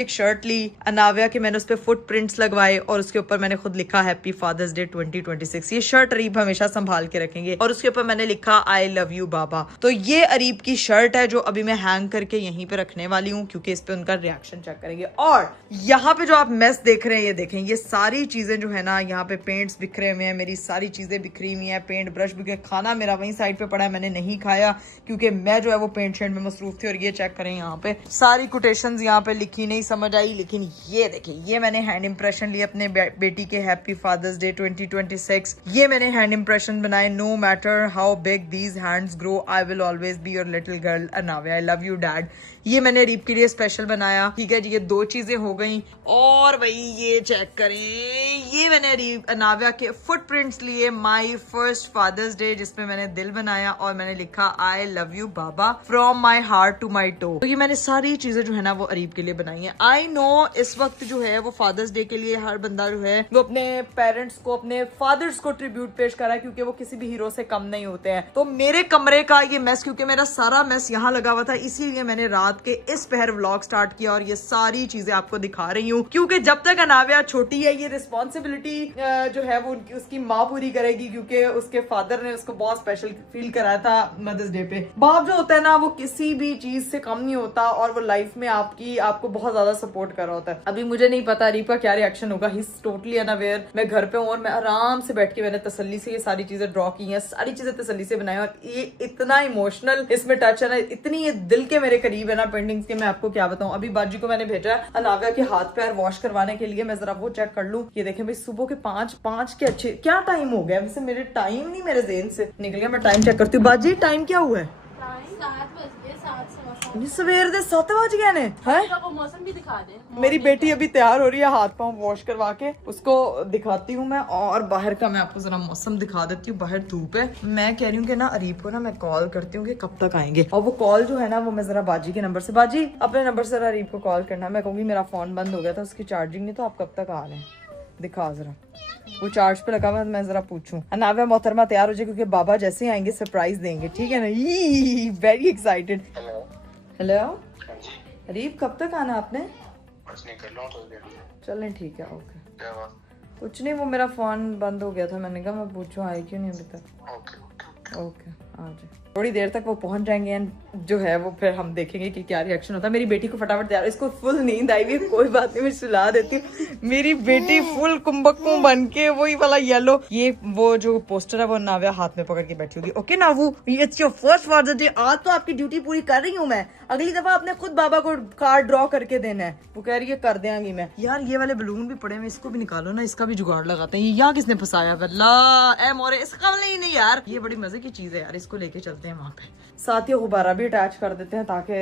एक शर्ट ली अनाविया के, मैंने उस पर फुटप्रिंट्स लगवाए और उसके ऊपर मैंने खुद लिखा हैप्पी फादर्स डे 2026। ये शर्ट अरीब हमेशा संभाल के रखेंगे और उसके ऊपर मैंने लिखा आई लव यू बाबा। तो ये अरीब की शर्ट है जो अभी मैं हैंग करके यहीं पे रखने वाली हूँ क्योंकि इस पे उनका रिएक्शन चेक करेंगे। और यहाँ पे जो आप मेस देख रहे हैं ये देखें, ये सारी चीजें जो है ना, यहाँ पे पेंट्स बिखरे हुए हैं, मेरी सारी चीजें बिखरी हुई है, पेंट ब्रश बिखरे, खाना मेरा वहीं साइड पे पड़ा है, मैंने नहीं खाया क्योंकि मैं जो है वो पेंट शेंट में मसरूफ थी। और ये चेक करें, यहाँ पे सारी कोटेशंस यहाँ पे लिखी नहीं समझ आई, लेकिन ये देखिए ये मैंने हैंड इंप्रेशन लिए अपने बेटी के हैप्पी फादर्स डे 2026। ये मैंने हैंड इंप्रेशन बनाए, no matter how big these hands grow I will always be your little girl Anavia, I love you dad. ये मैंने अरीब के लिए स्पेशल बनाया। ठीक है जी, ये दो चीजें हो गई। और भाई ये चेक करें, ये मैंने अरीब अनाविया के फुटप्रिंट्स लिए, माय फर्स्ट फादर्स डे, जिसमें मैंने दिल बनाया और मैंने लिखा I love you baba from my heart to my toe. तो ये मैंने सारी चीजें जो है ना वो अरीब के लिए बनाई है। आई नो इस वक्त जो है वो फादर्स डे के लिए हर बंदा जो है वो अपने पेरेंट्स को, अपने फादर्स को ट्रिब्यूट पेश कर रहा है क्योंकि वो किसी भी हीरो से कम नहीं होते हैं। तो मेरे कमरे का ये मेस, क्योंकि मेरा सारा मेस यहाँ लगा हुआ था, इसीलिए मैंने रात के इस पहर व्लॉग स्टार्ट किया और ये सारी चीजें आपको दिखा रही हूँ क्योंकि जब तक अनाविया छोटी है ये रिस्पॉन्सिबिलिटी जो है वो उसकी माँ पूरी करेगी क्योंकि उसके फादर ने उसको बहुत स्पेशल फील कराया था मदर्स डे पे। बाप जो होता है ना वो किसी भी चीज से कम नहीं होता और वो लाइफ में आपको बहुत ज्यादा सपोर्ट कर रहा होता है। अभी मुझे नहीं पता अरीब का क्या रिएक्शन होगा, ही इज टोटली अनअवेयर। मैं घर पे हूँ और मैं आराम से बैठ के मैंने तसल्ली से ये सारी चीजें ड्रॉ की हैं, सारी चीजें तसल्ली से बनाई और ये इतना इमोशनल इसमें टच है ना, इतनी ये दिल के मेरे करीब है ना पेंटिंग्स के, मैं आपको क्या बताऊं। अभी बाजी को मैंने भेजा है अनाविया के हाथ पैर वॉश करवाने के लिए, मैं जरा वो चेक कर लूं। ये देखें भाई सुबह के 5 के अच्छे क्या टाइम हो गया, वैसे मेरे टाइम नहीं मेरे ज़हन से निकल गया, मैं टाइम चेक करती हूँ। बाजी टाइम क्या हुआ है? 7 सवेर दे 7 बज गए ने हैं। मौसम भी दिखा दे। मेरी बेटी अभी तैयार हो रही है, हाथ पाँव वॉश करवा के उसको दिखाती हूँ मैं। और बाहर का मैं आपको जरा मौसम दिखा देती हूँ, बाहर धूप है। मैं कह रही हूँ कि ना अरीब को ना मैं कॉल करती हूँ कि कब तक आएंगे, और वो कॉल जो है ना वो मैं जरा बाजी के नंबर से, बाजी अपने नंबर से अरीब को कॉल करना। मैं कहूँगी मेरा फोन बंद हो गया था, उसकी चार्जिंग नहीं, तो आप कब तक आ रहे हैं दिखा जरा। वो चार्ज पे लगा हुआ, मैं जरा पूछूं। अनाविया मोहतरमा तैयार हो जाए क्योंकि बाबा जैसे ही आएंगे सरप्राइज देंगे, ठीक है ना। Very excited. हेलो अरीब, कब तक आना आपने? चलें ठीक है, ओके। कुछ नहीं, वो मेरा फोन बंद हो गया था, मैंने कहा मैं पूछूं आए क्यों नहीं अभी तक। ओके आ जाए, थोड़ी देर तक वो पहुंच जाएंगे एंड जो है वो फिर हम देखेंगे कि क्या रिएक्शन होता है। मेरी बेटी को फटाफट तैयार, इसको फुल नींद आई हुई, कोई बात नहीं मैं सुला देती हूँ। मेरी बेटी फुल कुंभकू बन के वही वाला येलो, ये वो जो पोस्टर है वो नाविया हाथ में पकड़ के बैठी होगी। Okay Navu, it's your first father's day, आज तो आपकी ड्यूटी पूरी कर रही हूँ मैं, अगली दफा आपने खुद बाबा को कार्ड ड्रॉ करके देना है। वो कह रही है कर देंगी मैं। यार ये वाले बलून भी पड़े हैं, इसको भी निकालो ना, इसका भी जुगाड़ लगाते हैं। यहाँ किसने फंसाया मोरे, इसका नहीं यार, ये बड़ी मजे की चीज है यार, इसको लेके चलते हैं वहाँ पे। साथ ही गुब्बारा भी अटैच कर देते हैं ताकि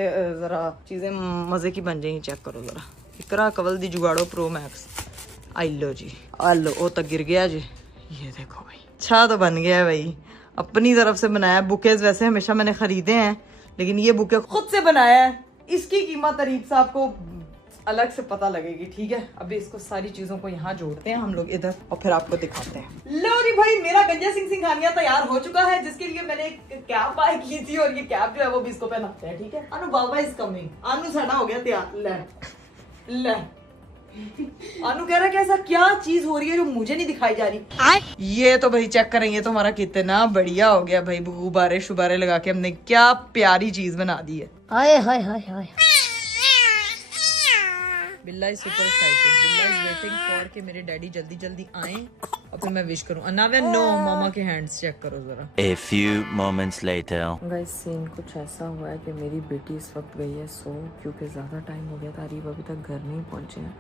जरा चीजें मजे की बन जाएंगी। चेक करो जरा, इकरा कवल दी जुगाड़ो प्रो मैक्स। आई लो जी, आलो ओ तक गिर गया जी, ये देखो भाई, अच्छा तो बन गया है भाई, अपनी तरफ से बनाया। बुकेज वैसे हमेशा मैंने खरीदे हैं, लेकिन ये बुके खुद से बनाया है। इसकी कीमत अरीब साहब को अलग से पता लगेगी, ठीक है। अभी इसको सारी चीजों को यहाँ जोड़ते हैं हम लोग इधर और फिर आपको दिखाते हैं। लो जी भाई, मेरा गंजा सिंह सिंघानिया तैयार हो चुका है, जिसके लिए मैंने एक कैप बाय की थी और ये कैप जो है वो भी इसको पहनाते हैं, ठीक है। अनु बाबा इज कमिंग, अनु साडा हो गया तैयार। ले अनु कह रहा है ऐसा क्या चीज हो रही है जो मुझे नहीं दिखाई जा रही। ये तो भाई चेक करें, ये तो हमारा कितना बढ़िया हो गया भाई, गुब्बारे शुबारे लगा के हमने क्या प्यारी चीज बना दी है। हाय हाय हाय हाय, बिल्ला इज सुपर एक्साइटेड, बिल्ला इज वेटिंग फॉर कि मेरे डैडी जल्दी जल्दी आए और फिर मैं विश करूं। अनाविया नो, मामा के हैंड्स चेक करो जरा। A few moments later. Guys scene कुछ ऐसा हुआ है कि मेरी बेटी इस वक्त गई है सो, क्योंकि ज़्यादा टाइम हो गया था, अरीब अभी तक घर नहीं पहुंचे हैं।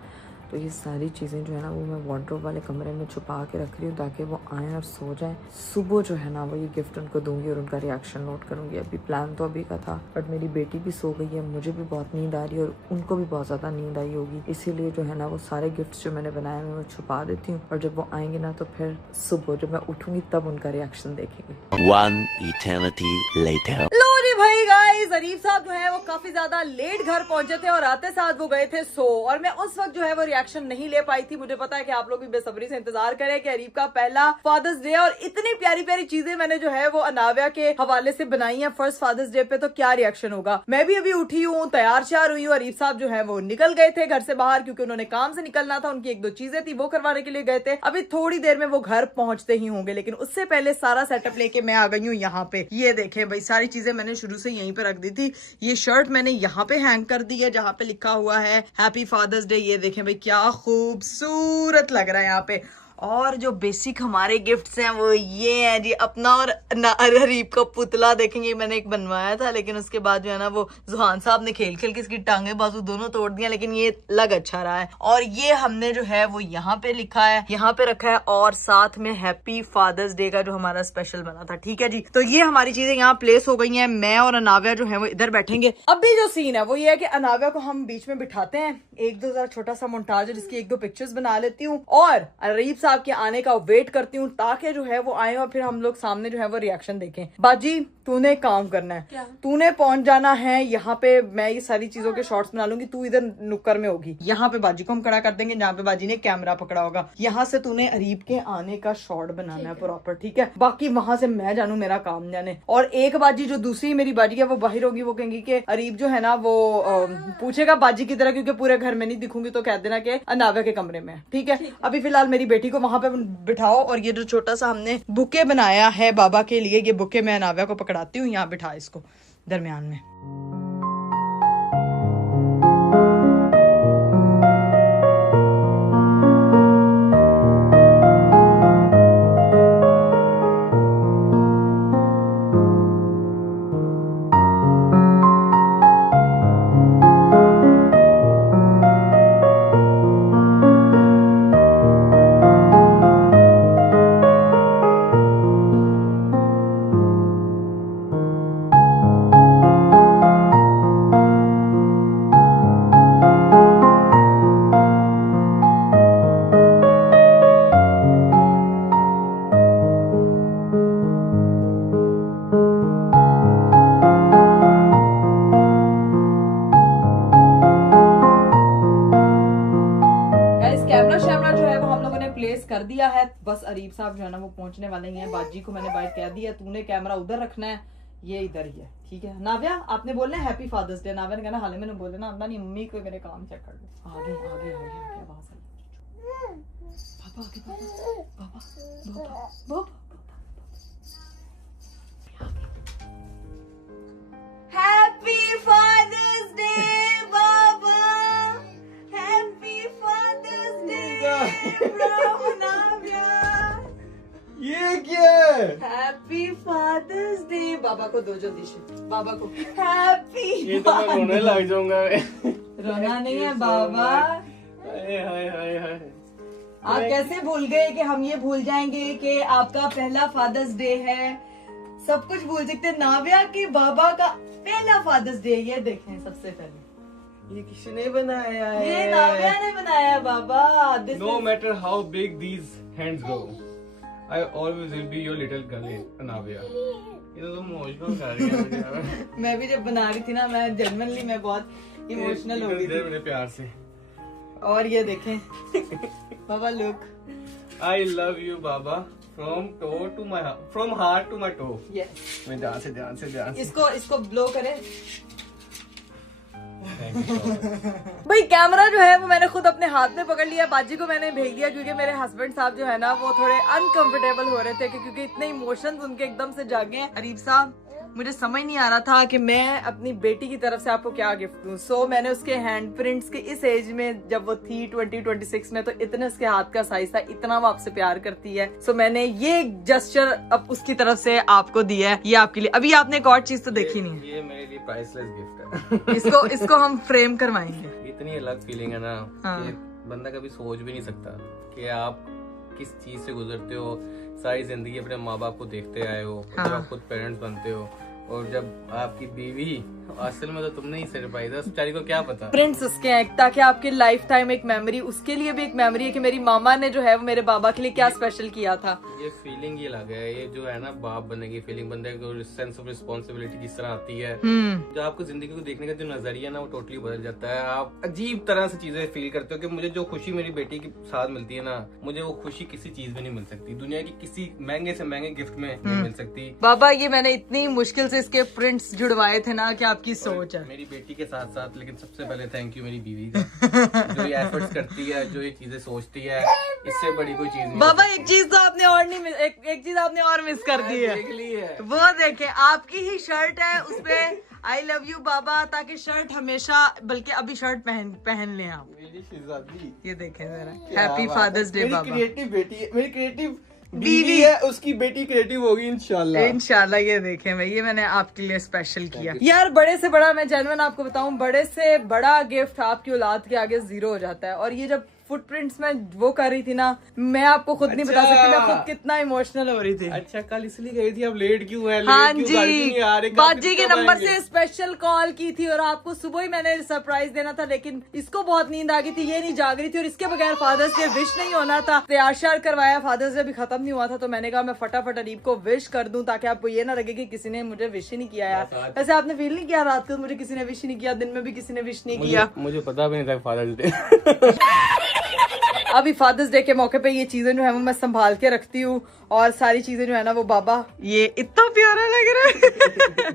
तो ये सारी चीज़ें जो है ना वो मैं वार्डरोब वाले कमरे में छुपा के रख रही हूँ ताकि वो आएँ और सो जाएं। सुबह जो है ना वो ये गिफ्ट उनको दूंगी और उनका रिएक्शन नोट करूँगी। अभी प्लान तो अभी का था, बट मेरी बेटी भी सो गई है, मुझे भी बहुत नींद आ रही है और उनको भी बहुत ज़्यादा नींद आई होगी, इसीलिए जो है ना वो सारे गिफ्ट्स जो मैंने बनाए मैं वो छुपा देती हूँ। और जब वो आएंगे ना तो फिर सुबह जब मैं उठूंगी तब उनका रिएक्शन देखेंगे। One eternity later. लो जी भाई गाइस, अरीफ साहब जो है वो काफी ज्यादा लेट घर पहुंचे थे और आते साथ वो गए थे सो, और मैं उस वक्त जो है वो रिएक्शन नहीं ले पाई थी। मुझे पता है कि आप लोग भी बेसब्री से इंतजार करें कि अरीफ का पहला फादर्स डे, और इतनी प्यारी प्यारी चीजें मैंने जो है वो अनाव्या के हवाले से बनाई है फर्स्ट फादर्स डे पे, तो क्या रिएक्शन होगा। मैं भी अभी उठी हूँ, तैयार श्यार हुई हूँ। अरीफ साहब जो है वो निकल गए थे घर से बाहर क्योंकि उन्होंने काम से निकलना था, उनकी एक दो चीजें थी वो करवाने के लिए गए थे। अभी थोड़ी देर में वो घर पहुंचते ही होंगे, लेकिन उससे पहले सारा सेटअप लेके मैं आ गई हूँ यहाँ पे। ये देखें भाई, सारी चीजें मैंने शुरू से यहीं पे रख दी थी। ये शर्ट मैंने यहाँ पे हैंग कर दी है जहाँ पे लिखा हुआ है हैप्पी फादर्स डे। ये देखें भाई, क्या खूबसूरत लग रहा है यहाँ पे। और जो बेसिक हमारे गिफ्ट्स हैं वो ये है जी, अपना और अरीब का पुतला देखेंगे। मैंने एक बनवाया था, लेकिन उसके बाद जो है ना वो जुहान साहब ने खेल खेल के इसकी टांगे बाजू दोनों तोड़ दिया, लेकिन ये लग अच्छा रहा है। और ये हमने जो है वो यहाँ पे लिखा है, यहाँ पे रखा है, और साथ में हैप्पी फादर्स डे का जो हमारा स्पेशल बना था। ठीक है जी, तो ये हमारी चीजें यहाँ प्लेस हो गई है। मैं और अनाव्या जो है वो इधर बैठेंगे। अभी जो सीन है वो ये है कि अनाव्या को हम बीच में बिठाते हैं, एक दो छोटा सा मोन्टाज है जिसकी एक दो पिक्चर्स बना लेती हूँ, और अरीब साहब के आने का वेट करती हूँ ताकि जो है वो आए और फिर हम लोग सामने जो है वो रिएक्शन देखें। बाजी, तूने काम करना है, तूने पहुंच जाना है यहाँ पे। मैं ये सारी चीजों के शॉट्स बना लूंगी, तू इधर नुक्कर में होगी। यहाँ पे बाजी को हम खड़ा कर देंगे जहाँ पे बाजी ने कैमरा पकड़ा होगा। यहाँ से तूने अरीब के आने का शॉट बनाना है प्रॉपर, ठीक है। बाकी वहां से मैं जानू, मेरा काम जाने। और एक बाजी जो दूसरी मेरी बाजी है वो बाहर होगी, वो कहेंगी कि अरीब जो है ना वो पूछेगा बाजी की तरह, क्योंकि पूरे घर में नहीं दिखूंगी तो कह देना कि अनाव्या के कमरे में, ठीक है। अभी फिलहाल मेरी बेटी को वहां पे बिठाओ, और ये जो छोटा सा हमने बुके बनाया है बाबा के लिए, ये बुके मैं अनाव्या को पकड़ाती हूँ। यहाँ बिठा इसको दरमियान में। प्लेस कर दिया है, बस अरीब साहब जो है ना वो पहुंचने वाले हैं। बाजी को मैंने बाइट कह दिया, तूने कैमरा उधर रखना है, ये इधर ही है, ठीक है। नाव्या, आपने बोलना है हैप्पी फादर्स डे। नाव्या ने कहना हाले मैंने बोले ना, नहीं मम्मी को मेरे काम चेक कर लो। आगे आगे आगे आगे आवाज आई, पापा आगे, पापा पापा पापा। हैप्पी फादर्स डे बाबा, हैप्पी फादर्स डे नाव्या। ये क्या है? Happy father's day. बाबा को दो जल्दी से, बाबा को हैप्पी। ये तो मैं रोने लग जाऊंगा। रोना नहीं है बाबा। हाय हाय हाय हाय। आप कैसे भूल गए कि हम ये भूल जाएंगे कि आपका पहला फादर्स डे है। सब कुछ भूल सकते। नाव्या के बाबा का पहला फादर्स डे, ये देखें सबसे पहले। ये किसने बनाया है? ये नाव्या ने बनाया बाबा। No matter how big these hands go, I always will be your little girl, Anavya. ये तो तुम इमोशनल कर रही है। मैं भी जब बना रही थी ना, मैं जेन्युइनली मैं बहुत इमोशनल हो गई थी मेरे प्यार से। और ये देखें बाबा, look, I love you, Baba, from toe to my from heart to my toe. Yes. मैं ध्यान से इसको ब्लो करें। Thank you so much. भाई कैमरा जो है वो मैंने खुद अपने हाथ में पकड़ लिया। बाजी को मैंने भेज दिया क्योंकि मेरे हस्बैंड साहब जो है ना वो थोड़े अनकंफर्टेबल हो रहे थे क्योंकि इतने इमोशंस उनके एकदम से जागे हैं। अरीब साहब, मुझे समझ नहीं आ रहा था कि मैं अपनी बेटी की तरफ से आपको क्या गिफ्ट दूं। सो मैंने उसके हैंड प्रिंट्स के इस एज में जब वो थी 2026 में, तो इतने उसके हाथ का साइज था, इतना वो आपसे प्यार करती है। सो मैंने ये जेस्चर अब उसकी तरफ से आपको दिया है, ये आपके लिए। अभी आपने एक और चीज तो देखी नहीं है। ये मेरे लिए प्राइसलेस गिफ्ट है। इसको हम फ्रेम करवाएंगे। इतनी अलग फीलिंग है ना हाँ। कि बंदा कभी सोच भी नहीं सकता कि आप किस चीज से गुजरते हो। सारी जिंदगी अपने माँ बाप को देखते आए हो, हाँ। जब आप खुद पेरेंट्स बनते हो और जब आपकी बीवी, असल में तो तुमने ही सरप्राइज है, बेचारी को क्या पता। प्रिंट्स उसके हैं ताकि आपके लाइफ टाइम एक मेमोरी, उसके लिए भी एक मेमोरी है कि मेरी मामा ने जो है वो मेरे बाबा के लिए क्या स्पेशल किया था। ये फीलिंग ही लग है, ये जो है ना बाप बनने की फीलिंग, बंदे को सेंस ऑफ रिस्पॉन्सिबिलिटी किस तरह आती है, जो आपको जिंदगी को देखने का जो नजरिया ना वो टोटली बदल जाता है। आप अजीब तरह से चीजें फील करते हो कि मुझे जो खुशी मेरी बेटी के साथ मिलती है ना, मुझे वो खुशी किसी चीज में नहीं मिल सकती, दुनिया की किसी महंगे से महंगे गिफ्ट में नहीं मिल सकती। बाबा ये मैंने इतनी मुश्किल से इसके प्रिंट्स जुड़वाए थे ना कि आपकी सोच है। मेरी बेटी के साथ साथ, लेकिन सबसे पहले थैंक यू मेरी बीवी का, जो ये एफर्ट्स करती है, जो ये चीजें सोचती है, इससे बड़ी कोई चीज नहीं। बाबा एक चीज तो आपने और नहीं, एक चीज आपने और मिस कर दी है। देख ली है वो देखे, आपकी ही शर्ट है, उसपे आई लव यू बाबा, ताकि शर्ट हमेशा, बल्कि अभी शर्ट पहन लें आप। मेरी शहजादी, ये देखें जरा, हैप्पी फादर्स डे बाबा। क्रिएटिव बेटी है, मेरी क्रिएटिव बीवी है, उसकी बेटी क्रिएटिव होगी इंशाल्लाह। इंशाल्लाह। ये देखें भाई, ये मैंने आपके लिए स्पेशल किया यार। बड़े से बड़ा, मैं जेन्युइन आपको बताऊं, बड़े से बड़ा गिफ्ट आपकी औलाद के आगे जीरो हो जाता है। और ये जब फुटप्रिंट्स में वो कर रही थी ना, मैं आपको खुद नहीं बता सकती मैं खुद कितना इमोशनल हो रही थी। अच्छा, कल इसलिए गई थी, अब लेट क्यों है? हाँ जी, बाजी के नंबर से स्पेशल कॉल की थी और आपको सुबह ही मैंने सरप्राइज देना था, लेकिन इसको बहुत नींद आ गई थी, ये नहीं जाग रही थी, और इसके बगैर फादर्स डे विश नहीं होना था। तैयार श्यार करवाया, फादर्स डे भी खत्म नहीं हुआ था, तो मैंने कहा मैं फटाफट अरीब को विश कर दूं ताकि आपको ये ना लगे कि किसी ने मुझे विश ही नहीं किया यार। वैसे आपने फील नहीं किया रात को मुझे किसी ने विश नहीं किया, दिन में भी किसी ने विश नहीं किया? मुझे पता भी नहीं था फादर्स डे। अभी फादर्स डे के मौके पे ये चीजें जो है वो मैं संभाल के रखती हूँ, और सारी चीजें जो है ना वो बाबा, ये इतना प्यारा लग रहा है।